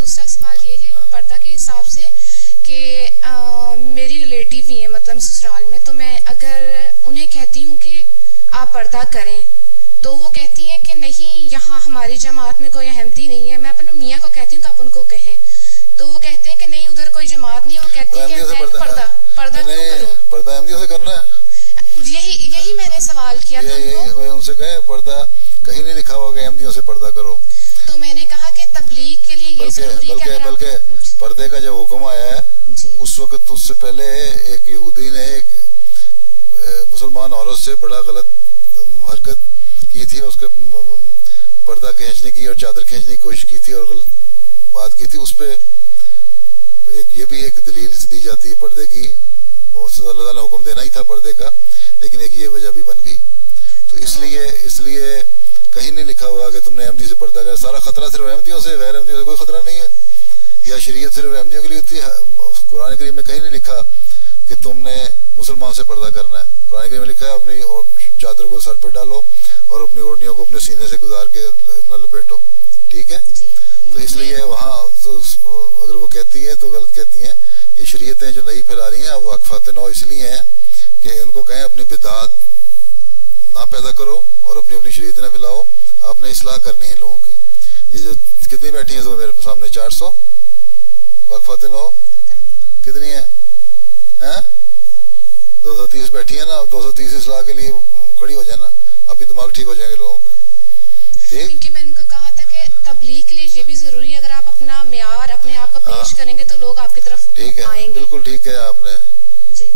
दूसरा सवाल ये है पर्दा के हिसाब से कि मेरी रिलेटिव ही है मतलब ससुराल में, तो मैं अगर उन्हें कहती हूँ कि आप पर्दा करें तो वो कहती हैं कि नहीं, यहाँ हमारी जमात में कोई अहमदी नहीं है। मैं अपने मियाँ को कहती हूँ कि आप उनको कहें, तो वो कहते हैं कि नहीं उधर कोई जमात नहीं है। वो कहती है कि मैं पर्दा क्यों करूं? पर्दा अहमदियों से करना है। यही मैंने सवाल किया था उनको। उनसे कहें पर्दा कहीं नहीं लिखा हुआ कि अहमदियों से पर्दा करो। तो मैंने कहा कि तबलीग के लिए ये जरूरी है। बल्कि पर्दे का जब हुक्म आया है उस वक्त उससे पहले एक यहूदी ने एक मुसलमान औरत से बड़ा गलत हरकत की थी। उसके पर्दा खींचने की और चादर खींचने की कोशिश की थी और गलत बात की थी। उस पर ये भी एक दलील दी जाती है पर्दे की। बहुत से अल्लाह ताला ने हुक्म देना ही था पर्दे का, लेकिन एक ये वजह भी बन गई। तो इसलिए कहीं नहीं लिखा हुआ कि तुमने अहमदी से पर्दा कर। सारा खतरा सिर्फ अहमदियों से, गैर अहमदियों से कोई खतरा नहीं है। या शरीयत सिर्फ अहमदियों के लिए होती है। कुरान करीम में कहीं नहीं लिखा कि तुमने मुसलमान से पर्दा करना है। कुरान करीम में लिखा है अपनी चादर को सर पर डालो और अपनी ओढ़नियों को अपने सीने से गुजार के इतना लपेटो। ठीक है, तो इसलिए वहाँ तो अगर वो कहती है तो गलत कहती हैं। ये शरीयतें जो नई फैला रही हैं अब वाकफात नौ इसलिए हैं कि उनको कहें अपनी बिदात ना पैदा करो और अपनी अपनी शरीयत ना फैलाओ। आपने इस्लाह करनी है लोगों की। ये जो कितनी बैठी हैं तो मेरे सामने 400 वाकफात नौ कितनी है? 230 बैठी है ना। 230 इस्लाह के लिए खड़ी हो जाए ना, अभी दिमाग ठीक हो जाएंगे लोगों के। क्योंकि मैंने उनको कहा था कि तबलीग के लिए ये भी जरूरी है, अगर आप अपना म्यार अपने आप को पेश करेंगे तो लोग आपकी तरफ आएंगे। बिल्कुल ठीक है आपने। जी।